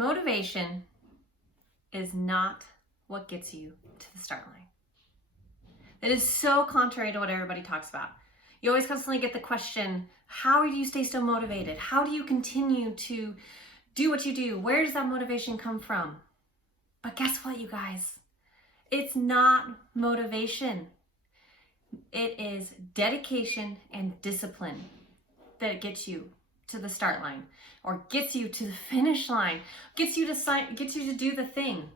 Motivation is not what gets you to the start line. That is so contrary to what everybody talks about. You always constantly get the question, how do you stay so motivated? How do you continue to do what you do? Where does that motivation come from? But guess what, you guys? It's not motivation. It is dedication and discipline that gets you to the start line, or gets you to the finish line, gets you to do the thing,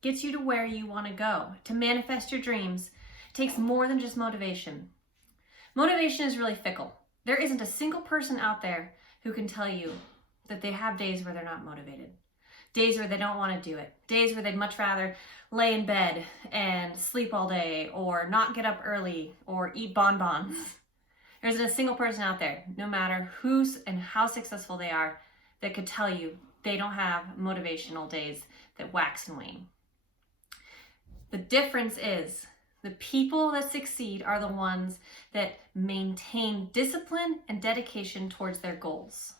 gets you to where you want to go. To manifest your dreams takes more than just motivation. Motivation is really fickle. There isn't a single person out there who can tell you that they have days where they're not motivated, days where they don't want to do it, days where they'd much rather lay in bed and sleep all day, or not get up early, or eat bonbons. There isn't a single person out there, no matter who's and how successful they are, that could tell you they don't have motivational days that wax and wane. The difference is the people that succeed are the ones that maintain discipline and dedication towards their goals.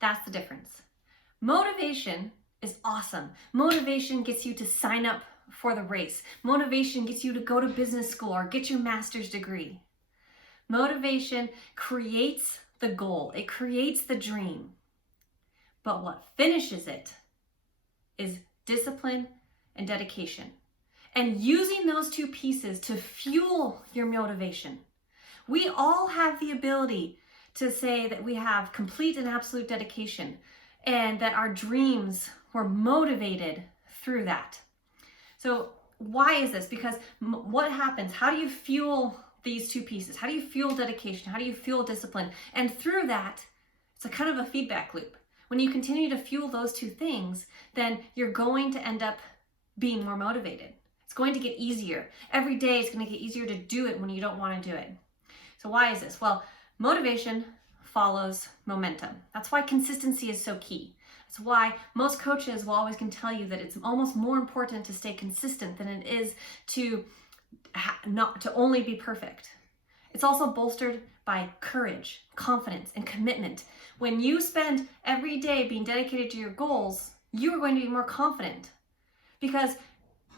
That's the difference. Motivation is awesome. Motivation gets you to sign up for the race. Motivation gets you to go to business school or get your master's degree. Motivation creates the goal. It creates the dream. But what finishes it is discipline and dedication. And using those two pieces to fuel your motivation. We all have the ability to say that we have complete and absolute dedication, and that our dreams were motivated through that. So why is this? Because what happens? How do you fuel these two pieces? How do you fuel dedication? How do you fuel discipline? And through that, it's a kind of a feedback loop. When you continue to fuel those two things, then you're going to end up being more motivated. It's going to get easier. Every day it's going to get easier to do it when you don't want to do it. So why is this? Well, motivation follows momentum. That's why consistency is so key. That's why most coaches will always can tell you that it's almost more important to stay consistent than it is to not to only be perfect. It's also bolstered by courage, confidence, and commitment. When you spend every day being dedicated to your goals, you are going to be more confident, because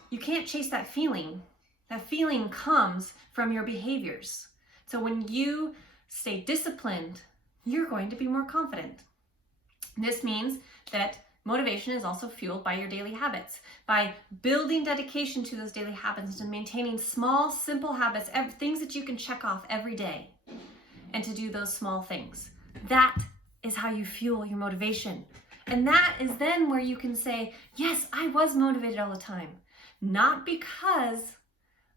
you can't chase that feeling. That feeling comes from your behaviors. So when you stay disciplined, you're going to be more confident. This means that motivation is also fueled by your daily habits, by building dedication to those daily habits and maintaining small, simple habits, things that you can check off every day, and to do those small things. That is how you fuel your motivation. And that is then where you can say, yes, I was motivated all the time. Not because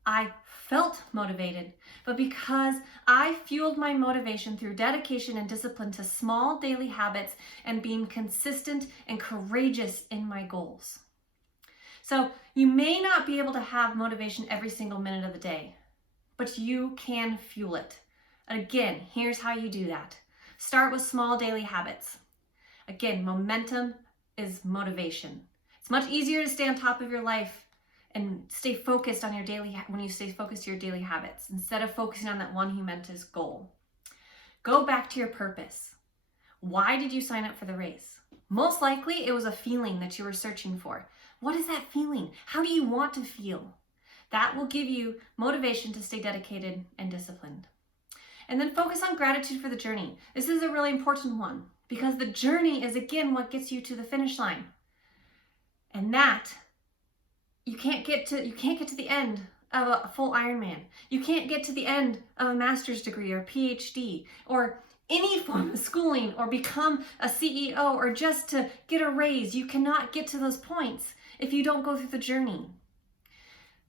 I felt motivated, but because I fueled my motivation through dedication and discipline to small daily habits and being consistent and courageous in my goals. So you may not be able to have motivation every single minute of the day, but you can fuel it. And again, here's how you do that. Start with small daily habits. Again, momentum is motivation. It's much easier to stay on top of your life and stay focused on your when you stay focused on your daily habits, instead of focusing on that one momentous goal. Go back to your purpose. Why did you sign up for the race? Most likely it was a feeling that you were searching for. What is that feeling? How do you want to feel? That will give you motivation to stay dedicated and disciplined. And then focus on gratitude for the journey. This is a really important one, because the journey is again what gets you to the finish line. And that you can't get to the end of a full Ironman. You can't get to the end of a master's degree or PhD or any form of schooling or become a CEO or just to get a raise. You cannot get to those points if you don't go through the journey.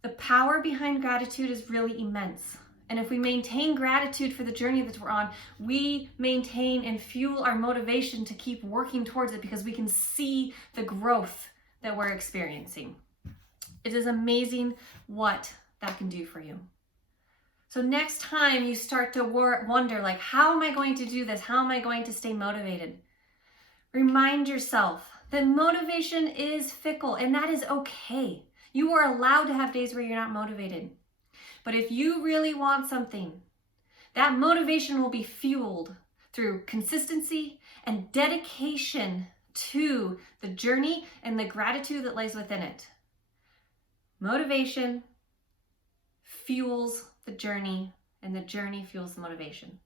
The power behind gratitude is really immense. And if we maintain gratitude for the journey that we're on, we maintain and fuel our motivation to keep working towards it, because we can see the growth that we're experiencing. It is amazing what that can do for you. So next time you start to wonder, like, how am I going to do this? How am I going to stay motivated? Remind yourself that motivation is fickle, and that is okay. You are allowed to have days where you're not motivated. But if you really want something, that motivation will be fueled through consistency and dedication to the journey and the gratitude that lays within it. Motivation fuels the journey, and the journey fuels the motivation.